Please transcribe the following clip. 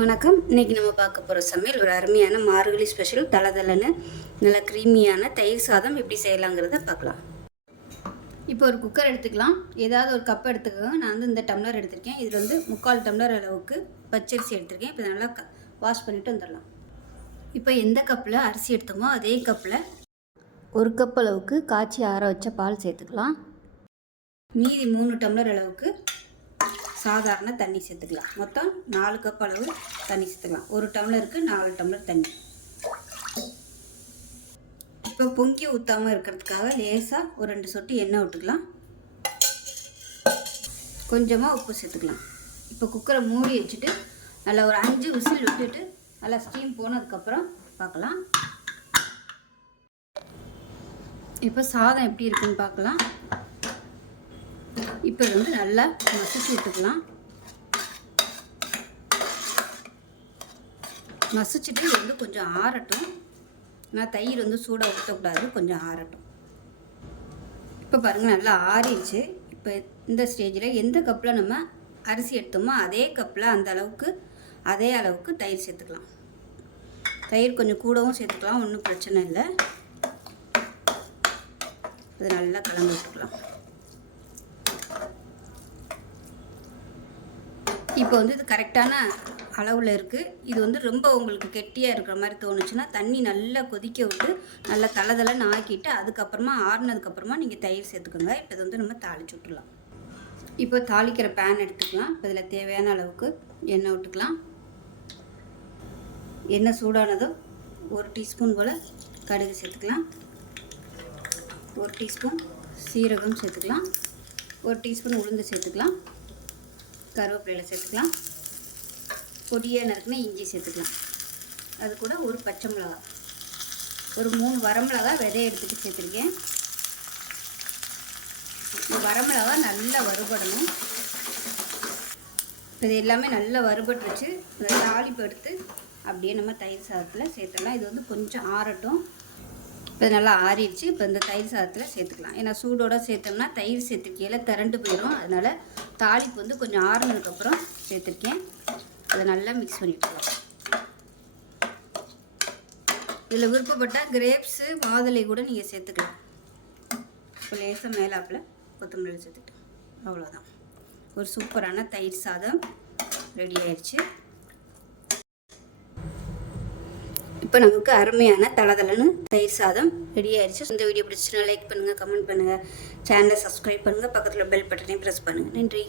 வணக்கம். இன்றைக்கி நம்ம பார்க்க போகிற சமையல் ஒரு அருமையான மார்கழி ஸ்பெஷல் தலதலன்னு நல்ல க்ரீமியான தயிர் சாதம் எப்படி செய்யலாங்கிறத பார்க்கலாம். இப்போ ஒரு குக்கர் எடுத்துக்கலாம். ஏதாவது ஒரு கப் எடுத்துக்கோங்க. நான் இந்த டம்ளர் எடுத்திருக்கேன். இதில் 3/4 டம்ளர் அளவுக்கு பச்சரிசி எடுத்திருக்கேன். இப்போ நல்லா வாஷ் பண்ணிவிட்டு வந்துடலாம். இப்போ எந்த கப்பில் அரிசி எடுத்தோமோ அதே கப்பில் 1 கப் அளவுக்கு காய்ச்சி ஆற வச்ச பால் சேர்த்துக்கலாம். மீதி 3 டம்ளர் அளவுக்கு சாதாரண தண்ணி சேர்த்துக்கலாம். மொத்தம் 4 கப் அளவு தண்ணி சேர்த்துக்கலாம். 1 டம்ளருக்கு 4 டம்ளர் தண்ணி. இப்போ பொங்கி ஊற்றாமல் இருக்கிறதுக்காக லேசாக ஒரு 2 சொட்டு எண்ணெய் விட்டுக்கலாம். கொஞ்சமாக உப்பு சேர்த்துக்கலாம். இப்போ குக்கரை மூடி வச்சுட்டு நல்லா ஒரு 5 விசில் விட்டுட்டு நல்லா ஸ்டீம் போனதுக்கப்புறம் பார்க்கலாம். இப்போ சாதம் எப்படி இருக்குன்னு பார்க்கலாம். இப்போ நல்லா மசிச்சு விட்டுக்கலாம். மசிச்சுட்டு இது கொஞ்சம் ஆறட்டும். நான் தயிர் சூடாக ஊற்றக்கூடாது, கொஞ்சம் ஆறட்டும். இப்போ பாருங்கள் நல்லா ஆறிடுச்சு. இப்போ இந்த ஸ்டேஜில் எந்த கப்பில் நம்ம அரிசி எடுத்தோமோ அதே கப்பில் அதே அளவுக்கு தயிர் சேர்த்துக்கலாம். தயிர் கொஞ்சம் கூடவும் சேர்த்துக்கலாம், ஒன்றும் பிரச்சனை இல்லை. அது நல்லா கலந்து விட்டுக்கலாம். இப்போ இது கரெக்டான அளவில் இருக்குது. இது ரொம்ப உங்களுக்கு கெட்டியாக இருக்கிற மாதிரி தோணுச்சுன்னா தண்ணி நல்லா கொதிக்க விட்டு நல்லா தளதளன்னு ஆக்கிட்டு அதுக்கப்புறமா ஆறுனதுக்கப்புறமா நீங்கள் தயிர் சேர்த்துக்கோங்க. இப்போ இது நம்ம தாளிச்சு விட்டுலாம். இப்போ தாளிக்கிற பேன் எடுத்துக்கலாம். இப்போ இதில் தேவையான அளவுக்கு எண்ணெய் விட்டுக்கலாம். எண்ணெய் சூடானதும் 1 டீஸ்பூன் போல் கடுகு சேர்த்துக்கலாம். 1 டீஸ்பூன் சீரகம் சேர்த்துக்கலாம். 1 டீஸ்பூன் உளுந்து சேர்த்துக்கலாம். கருவேப்பிலை சேர்த்துக்கலாம். பொடியாக நறுக்குனா இஞ்சி சேர்த்துக்கலாம். அது கூட ஒரு பச்சை மிளகாய், ஒரு 3 வரமிளகாய் விதையை எடுத்துகிட்டு சேர்த்துருக்கேன். இந்த வரமிளகாய் நல்லா வறுபடணும். இது எல்லாமே நல்லா வறுபட்டுருச்சு. இந்த தாளிப்பு எடுத்து அப்படியே நம்ம தயிர் சாதத்தில் சேர்த்துடலாம். இது கொஞ்சம் ஆறட்டும். இப்போ நல்லா ஆறிடுச்சு. இப்போ இந்த தயிர் சாதத்தில் சேர்த்துக்கலாம். ஏன்னா சூடோடு சேர்த்தோம்னா தயிர் சேர்த்துக்கையில் திரண்டு போயிடும். அதனால் தாளிப்பு கொஞ்சம் ஆறுனதுக்கப்புறம் சேர்த்துருக்கேன். அதை நல்லா மிக்ஸ் பண்ணிட்டுக்கலாம். இதில் விருப்பப்பட்டால் கிரேப்ஸு மாதுளை கூட நீங்கள் சேர்த்துக்கலாம். இப்போ லேசாக மேலாப்பில் கொத்தமல்லி சேர்த்துக்கிட்டேன். அவ்வளோதான். ஒரு சூப்பரான தயிர் சாதம் ரெடி ஆயிடுச்சு. இப்போ நமக்கு அருமையான தளதளன்னு தயிர் சாதம் ரெடி ஆயிடுச்சு. இந்த வீடியோ பிடிச்சிச்சுன்னா லைக் பண்ணுங்கள், கமெண்ட் பண்ணுங்கள், சேனலை சப்ஸ்கிரைப் பண்ணுங்கள், பக்கத்தில் பெல் பட்டனையும் ப்ரெஸ் பண்ணுங்கள். நன்றி.